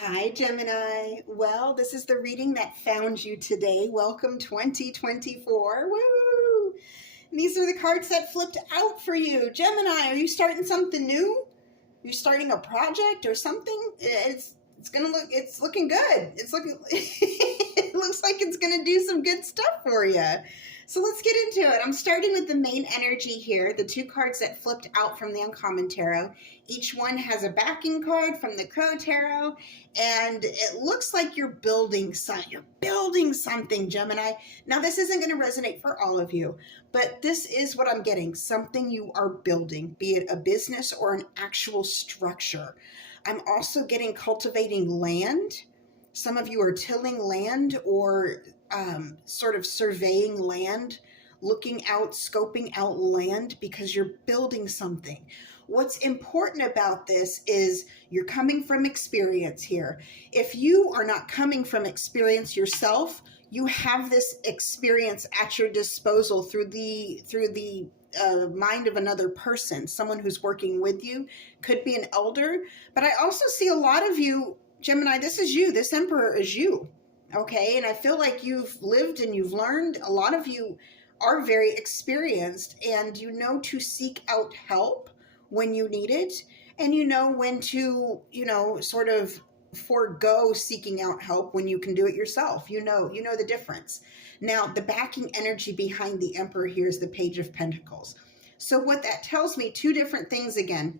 Hi, Gemini. Well, this is the reading that found you today. Welcome 2024. Woo! And these are the cards that flipped out for you. Gemini, are you starting something new? You're starting a project or something? It's looking good. It's looking it looks like it's gonna do some good stuff for you. So let's get into it. I'm starting with the main energy here, the two cards that flipped out from the Uncommon Tarot. Each one has a backing card from the Crow Tarot, and it looks like you're building something, Gemini. Now, this isn't going to resonate for all of you, but this is what I'm getting. Something you are building, be it a business or an actual structure. I'm also getting cultivating land. Some of you are tilling land or sort of surveying land, looking out, scoping out land because you're building something. What's important about this is you're coming from experience here. If you are not coming from experience yourself, you have this experience at your disposal through the mind of another person, someone who's working with you. Could be an elder, but I also see a lot of you, Gemini, this is you. This Emperor is you. Okay, and I feel like you've lived and you've learned. A lot of you are very experienced and you know to seek out help when you need it, and you know when to, sort of forego seeking out help when you can do it yourself. You know the difference. Now, the backing energy behind the Emperor here is the Page of Pentacles. So what that tells me, two different things again.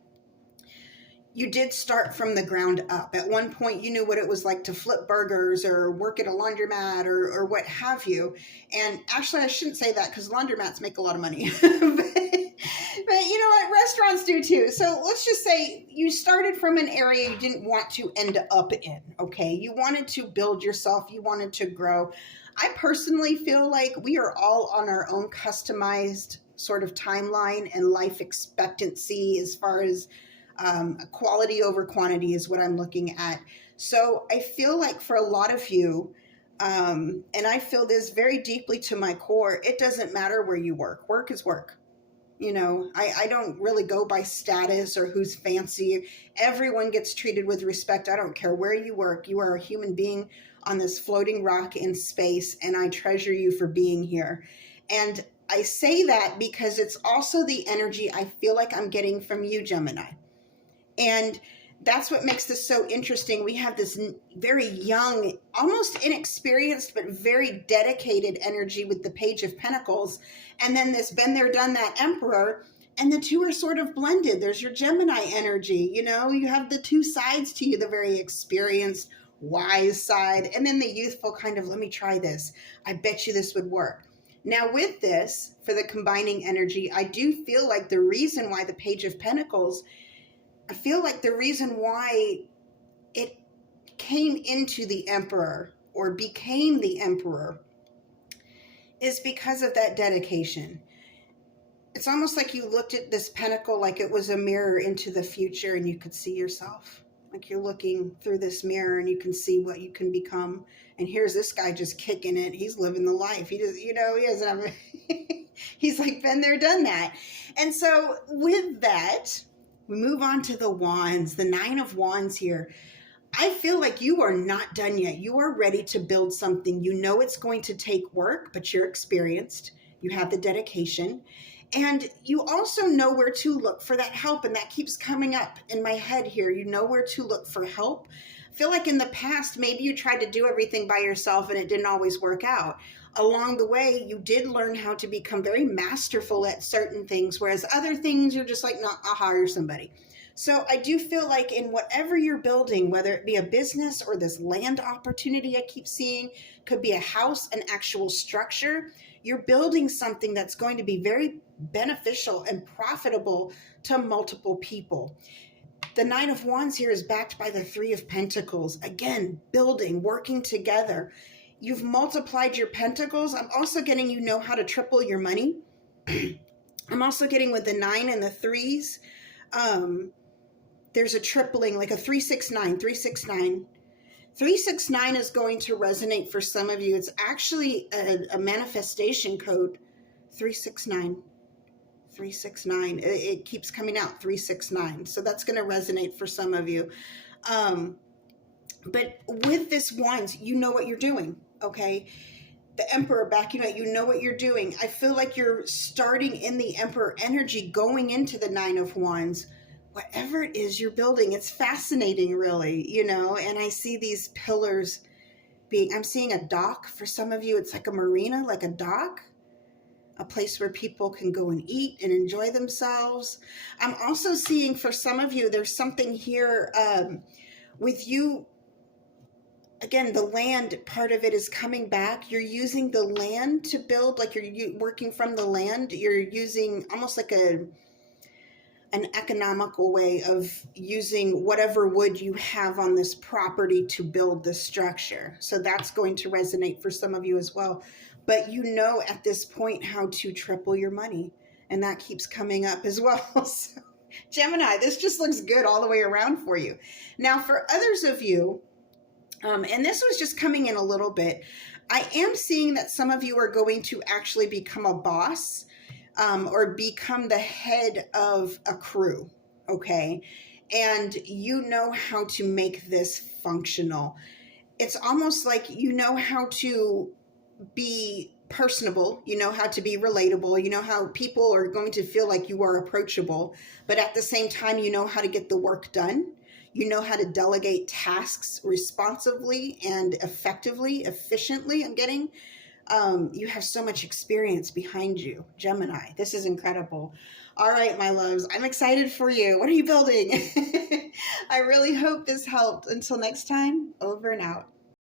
You did start from the ground up. At one point, you knew what it was like to flip burgers or work at a laundromat or what have you. And actually, I shouldn't say that because laundromats make a lot of money. But you know what? Restaurants do too. So let's just say you started from an area you didn't want to end up in, okay? You wanted to build yourself. You wanted to grow. I personally feel like we are all on our own customized sort of timeline and life expectancy as far as quality over quantity is what I'm looking at. So I feel like for a lot of you, and I feel this very deeply to my core, it doesn't matter where you work. Work is work. I don't really go by status or who's fancy. Everyone gets treated with respect. I don't care where you work. You are a human being on this floating rock in space, and I treasure you for being here. And I say that because it's also the energy I feel like I'm getting from you, Gemini. And that's what makes this so interesting. We have this very young, almost inexperienced, but very dedicated energy with the Page of Pentacles. And then this been there, done that Emperor. And the two are sort of blended. There's your Gemini energy. You have the two sides to you, the very experienced, wise side, and then the youthful kind of, let me try this. I bet you this would work. Now with this, for the combining energy, I do feel like the reason why the Page of Pentacles, I feel like the reason why it came into the Emperor or became the Emperor is because of that dedication. It's almost like you looked at this pentacle like it was a mirror into the future and you could see yourself. Like you're looking through this mirror and you can see what you can become. And here's this guy just kicking it. He's living the life. He just, he doesn't have, he's like been there, done that. And so with that, we move on to the Wands, the Nine of Wands here. I feel like you are not done yet. You are ready to build something. You know it's going to take work, but you're experienced. You have the dedication. And you also know where to look for that help. And that keeps coming up in my head here. You know where to look for help. I feel like in the past, maybe you tried to do everything by yourself and it didn't always work out. Along the way, you did learn how to become very masterful at certain things, whereas other things you're just like, no, I'll hire somebody. So I do feel like in whatever you're building, whether it be a business or this land opportunity I keep seeing, could be a house, an actual structure, you're building something that's going to be very beneficial and profitable to multiple people. The Nine of Wands here is backed by the Three of Pentacles. Again, building, working together. You've multiplied your pentacles. I'm also getting you know how to triple your money. I'm also getting with the 9 and the 3s. There's a tripling, like a 369, 369. 369 is going to resonate for some of you. It's actually a manifestation code, 369. 369. It keeps coming out, 369. So that's going to resonate for some of you. But with this wands, you know what you're doing, okay? The Emperor backing up, you know what you're doing. I feel like you're starting in the Emperor energy, going into the Nine of Wands. Whatever it is you're building, it's fascinating, really, you know. And I see these pillars being, I'm seeing a dock. For some of you, it's like a marina, like a dock, a place where people can go and eat and enjoy themselves. I'm also seeing, for some of you, there's something here with you. Again, the land part of it is coming back. You're using the land to build, like you're working from the land. You're using almost like an economical way of using whatever wood you have on this property to build this structure. So that's going to resonate for some of you as well. But you know at this point how to triple your money, and that keeps coming up as well. So, Gemini, this just looks good all the way around for you. Now, for others of you, and this was just coming in a little bit, I am seeing that some of you are going to actually become a boss, or become the head of a crew, okay? And you know how to make this functional. It's almost like you know how to be personable, you know how to be relatable, you know how people are going to feel like you are approachable, but at the same time, you know how to get the work done. You know how to delegate tasks responsibly and effectively, efficiently. I'm getting, you have so much experience behind you, Gemini. This is incredible. All right, my loves, I'm excited for you. What are you building? I really hope this helped. Until next time, over and out.